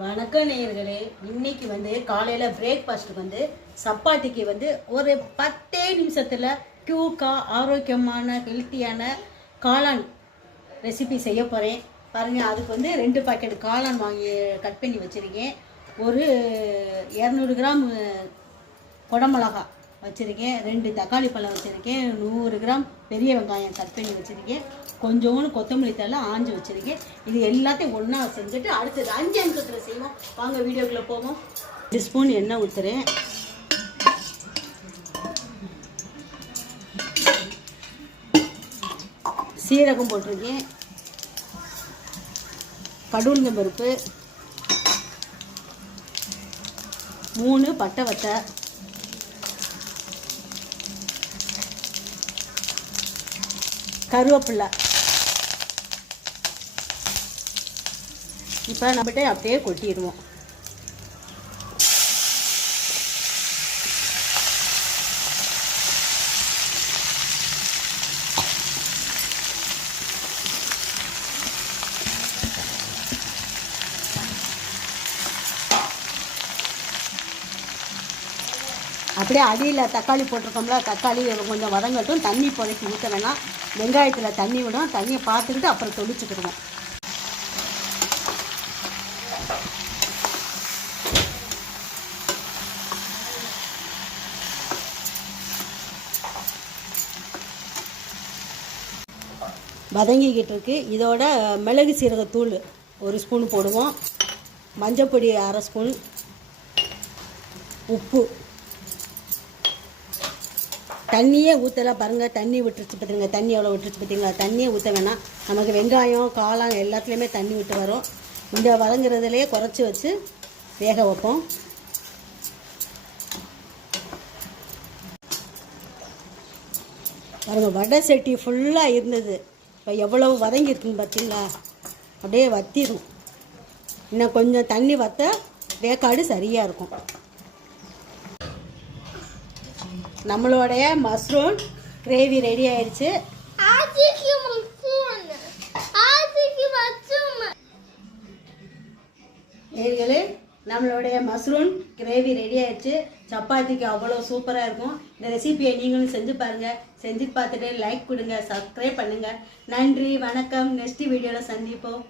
வணக்கம் நேயர்களே. இன்னைக்கு காலையில் பிரேக்ஃபாஸ்ட்டுக்கு சப்பாத்திக்கு ஒரு 10 நிமிஷத்தில் க்யூக்காக ஆரோக்கியமான ஹெல்த்தியான காளான் ரெசிபி செய்ய போகிறேன். பாருங்கள், அதுக்கு 2 பாக்கெட் காளான் வாங்கி கட் பண்ணி வச்சுருக்கேன். ஒரு 200 கிராம் குடமிளகா வச்சுருக்கேன். 2 தக்காளி பழம் வச்சுருக்கேன். 100 கிராம் பெரிய வெங்காயம் கட் பண்ணி வச்சுருக்கேன். கொஞ்சோண்டு கொத்தமல்லி தழை ஆஞ்சு வச்சுருக்கேன். இது எல்லாத்தையும் ஒன்றா செஞ்சுட்டு அடுத்தது 5 நிமிஷத்தில் செய்வோம். வாங்க வீடியோக்குள்ளே போவோம். 1 ஸ்பூன் எண்ணெய் ஊற்றுறேன். சீரகம் போட்டிருக்கேன். கடுகுளுந்தம் பருப்பு, 3 பட்டை வத்தை, கருவேப்பிலை. இப்போ நம்மகிட்ட அப்படியே கொட்டிடுவோம். அப்படியே அடியில் தக்காளி போட்டிருக்கோம்ல, தக்காளி கொஞ்சம் வதங்கட்டும். தண்ணி புதைக்கி ஊற்ற வேணாம். வெங்காயத்தில் தண்ணி விடும். தண்ணியை பார்த்துக்கிட்டு அப்புறம் தொளிச்சுக்கிடுவோம். வதங்கிக்கிட்டு இருக்கு. இதோட மிளகு சீரகத்தூள் 1 ஸ்பூன் போடுவோம். மஞ்சப்பொடி 1/2 ஸ்பூன், உப்பு. தண்ணியே ஊற்றலாம். பாருங்கள், தண்ணி விட்டுருச்சு பார்த்துருங்க. தண்ணி எவ்வளோ விட்டுருச்சு பார்த்தீங்களா? தண்ணியே ஊற்ற வேணாம். நமக்கு வெங்காயம் காளான் எல்லாத்துலேயுமே தண்ணி விட்டு வரும். இந்த வதங்குறதுலேயே குறைச்சி வச்சு வேக வைப்போம். பாருங்கள், வடை சட்டி ஃபுல்லாக இருந்தது. இப்போ எவ்வளவு வதங்கிருக்குன்னு பார்த்தீங்களா? அப்படியே வத்திடும். இன்னும் கொஞ்சம் தண்ணி வற்ற வேக்காடு சரியாக இருக்கும். நம்மளுடைய மஷ்ரூம் கிரேவி ரெடி ஆயிடுச்சு. நேயர்களே, நம்மளுடைய மஷ்ரூம் கிரேவி ரெடி ஆயிடுச்சு. சப்பாத்திக்கு அவ்வளோ சூப்பராக இருக்கும். இந்த ரெசிபியை நீங்களும் செஞ்சு பாருங்கள். செஞ்சு பார்த்துட்டு லைக் கொடுங்க, சப்ஸ்கிரைப் பண்ணுங்கள். நன்றி, வணக்கம். நெக்ஸ்ட் வீடியோவில் சந்திப்போம்.